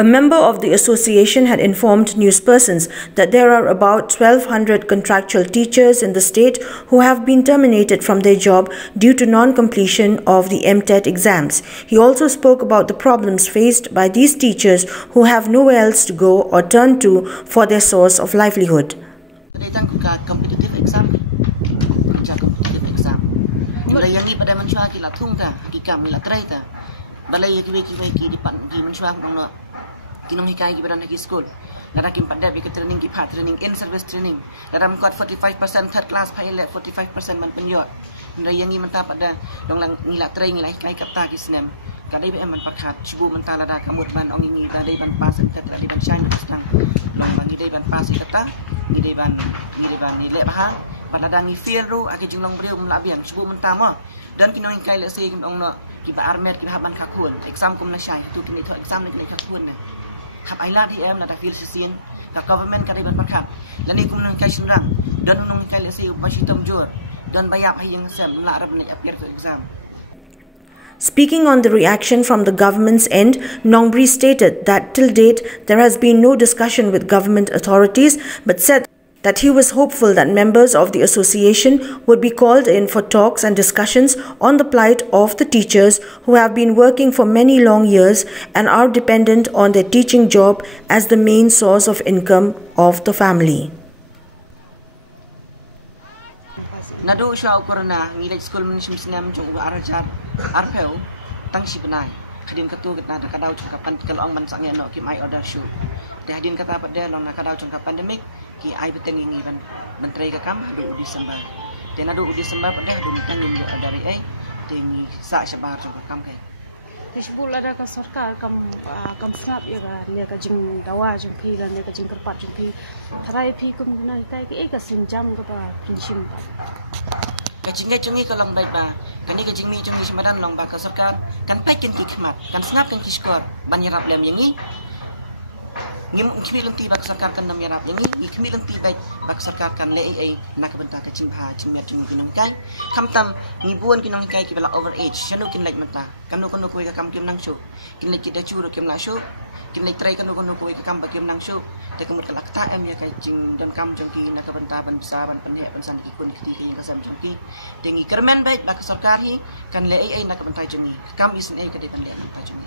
A member of the association had informed NEWSPERSONS that there are about 1,200 contractual teachers in the state who have been terminated from their job due to non-completion of the MTET exams. He also spoke about the problems faced by these teachers who have nowhere else to go or turn to for their source of livelihood. Competitive exam. Kinong hikay gibaran lagi school. Nara kim pada bi training ki phat training in service training. Dalam kuat 45% third class pilot 45% man penyot. Nara yang ni menta pada dong lang ngila training lai kai kapta ki snem. Kadai BM man pakhat cubu menta lada kamut ban ong ini dadai ban pas ket dadai ban shine stang. Long bagi dai ban pas kata ni dai ban ni le bahang. Pada dangi feel ru ake junglong beriu melabian cubu menta ma. Dan kinong hikay le se kim ong no ki ba armet ki haban khakun. Exam kum na shine tu kini tho exam ni kini khakun na. Hab ailat em na tafil sisin ka government ka riban pakhat lani kum nang kai sunrang don nung kai lesi upashi tomjur don bayap hayang sem la arab ni appear for exam. Speaking on the reaction from the government's end, Nongbri stated that till date there has been no discussion with government authorities, but said that he was hopeful that members of the association would be called in for talks and discussions on the plight of the teachers who have been working for many long years and are dependent on their teaching job as the main source of income of the family. Nado siya corona ngilay school management sinam jung arajar arpel tang sibenai hadin katu kita kadau kapan kalau man sang no ki my order shoe de hadin kata pada long kadau jung pandemic ki ai betengi ni ban menteri ka kam hadu Disember de nado Disember pada hadu mitang ni dari ai tengi sa sabar jung kam kai Hizbul ada ka sarkar kam snap ya ga ne ka jing dawa jing phi la ne ka jing karpat jing phi tharai phi kum na kai ke ka sim jam ka ba pinshim pa ka jingai jungi ka long dai ba kani ka jingmi jungi semadan long ba ka sarkar kan pai ken ki khmat kan snap kan ki skor ban yarap lem yang ni ngim khmi lenti ba ka sarkar kan nam yarap yang ni khmi lenti ba ka sarkar kan le ai nak benta ka jing ha jing met jing kinong kai kham tam ngi buon kinong kai ki bala over age shanu kin like menta kanu kono ko ka kam kim nang show kin like ki da churo kim la show kin like try kanu kono ko ka kam ba kim nang show te kamut ka lakta em ya kai jing don kam jong ki nak benta ban sa ban penhe ban san ki kun ki ki ka sam jong ki tengi kermen ba ka sarkar hi kan le ai nak benta jong ni kam is ai ka de ban le ta jong ni